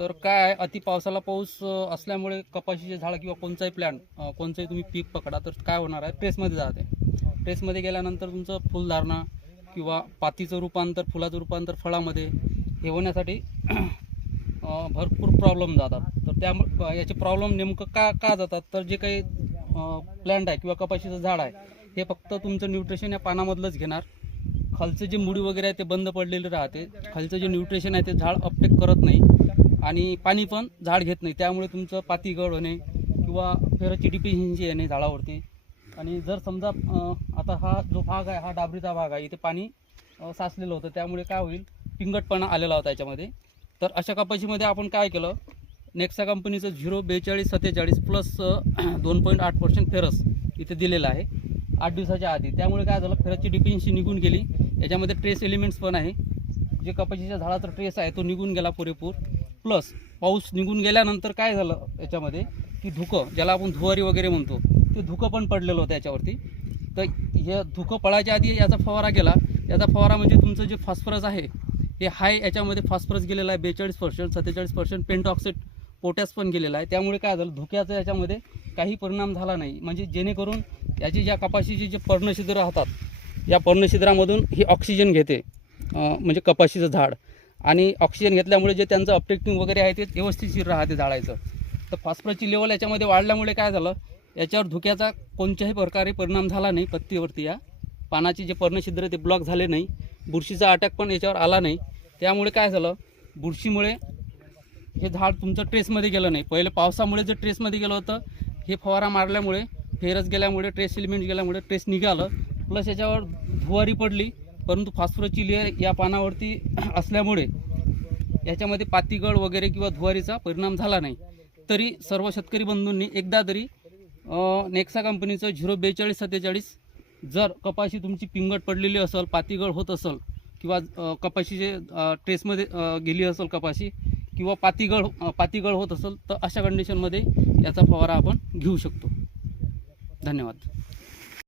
तर काय आहे, अति पावसाला पाऊस असल्यामुळे कपाशीचे झाड किंवा कोणताही प्लॅन्ट कोणतंही तुम्ही पीक पकडा तर काय होणार आहे, ट्रेसमध्ये जाते. ट्रेसमध्ये गेल्यानंतर तुमचं फुलधारणा किंवा पातीचं रूपांतर, फुलाचं रूपांतर फळामध्ये हे होण्यासाठी भरपूर प्रॉब्लेम जातात. तर त्यामुळे याचे प्रॉब्लेम नेमकं का जातात, तर जे काही प्लॅन्ट आहे किंवा कपाशीचं झाड आहे हे फक्त तुमचं न्यूट्रिशन या पानामधलंच घेणार. खालचं जे मुडी वगैरे आहे ते बंद पडलेले राहते. खालचं जे न्यूट्रिशन आहे ते झाड अपटेक करत नाही आणि पाणी पण झाड घेत नाही. त्यामुळे तुमचं पाती गळ होणे किंवा फेरची डिफिशियन्सी येणे झाडावरती. आणि जर समजा आता हा जो भाग आहे हा डाबरीचा भाग आहे, इथे पाणी साचलेलं होतं, त्यामुळे काय होईल, पिंगटपणा आलेला होता याच्यामध्ये. तर अशा कपाशीमध्ये आपण काय केलं, नेक्सा कंपनीचं 04247 प्लस 2.8% फेरस इथे दिलेलं आहे 8 दिवसाच्या आधी. त्यामुळे काय झालं, फेरसची डिफिशियन्सी निघून गेली. याच्यामध्ये ट्रेस एलिमेंट्स पण आहे, जे कपाशीच्या झाडाचा ट्रेस आहे तो निघून गेला पुरेपूर. प्लस पाऊस निघून गेल्यानंतर काय झालं याच्यामध्ये, की धुकं, ज्याला आपण धुवारी वगैरे म्हणतो, ते धुकं पण पडलेलं होतं याच्यावरती. तर हे धुकं पडायच्या आधी याचा फवारा गेला. याचा फवारा म्हणजे तुमचं जे फॉस्फरस आहे हे हाय, याच्यामध्ये फॉस्फरस गेलेला आहे 42%, 47% पेंटॉक्साइड पोटॅश पण गेलेला आहे. त्यामुळे काय झालं, धुक्याचा याच्यामध्ये काही परिणाम झाला नाही. म्हणजे जेणेकरून याची ज्या कपाशीची जे पर्णछिद्र राहतात, या पर्णछिद्रामधून ही ऑक्सिजन घेते म्हणजे कपाशीचं झाड, आणि ऑक्सिजन घेतल्यामुळे जे त्यांचं अपटेकिंग वगैरे आहे ते व्यवस्थितशीर राहते झाडाचं. तर फॉस्फरसची लेवल याच्यामध्ये वाढल्यामुळे काय झालं, याच्यावर धुक्याचा कोणत्याही प्रकारे परिणाम झाला नाही. पत्तीवरती या पानाची जे पर्णछिद्र ते ब्लॉक झाले नाही. बुरशीचा अटॅक पण याच्यावर आला नाही. त्यामुळे काय झालं, बुरशीमुळे हे झाड तुमचं ट्रेसमध्ये गेलं नाही. पहिले पावसामुळे जे ट्रेसमध्ये गेलं होतं, हे फवारा मारल्यामुळे, फेरस गेल्यामुळे, ट्रेस एलिमेंट गेल्यामुळे ट्रेस निघालं. प्लस याच्यावर धुवारी पडली, परंतु फॉस्फरसची लेअर या पानावरती असल्यामुळे याच्यामध्ये पातीगळ वगैरे किंवा धुवारीचा परिणाम झाला नाही. तरी सर्व शेतकरी बंधूंनी एकदा तरी नेक्सा कंपनीचं 04247, जर कपाशी तुमची पिंगट पडलेली असेल, पातीगळ होत असेल किंवा कपाशीचे ट्रेसमध्ये गेली असेल कपाशी किंवा पातीगळ होत असेल, तर अशा कंडिशनमध्ये याचा फवारा आपण घेऊ शकतो. धन्यवाद.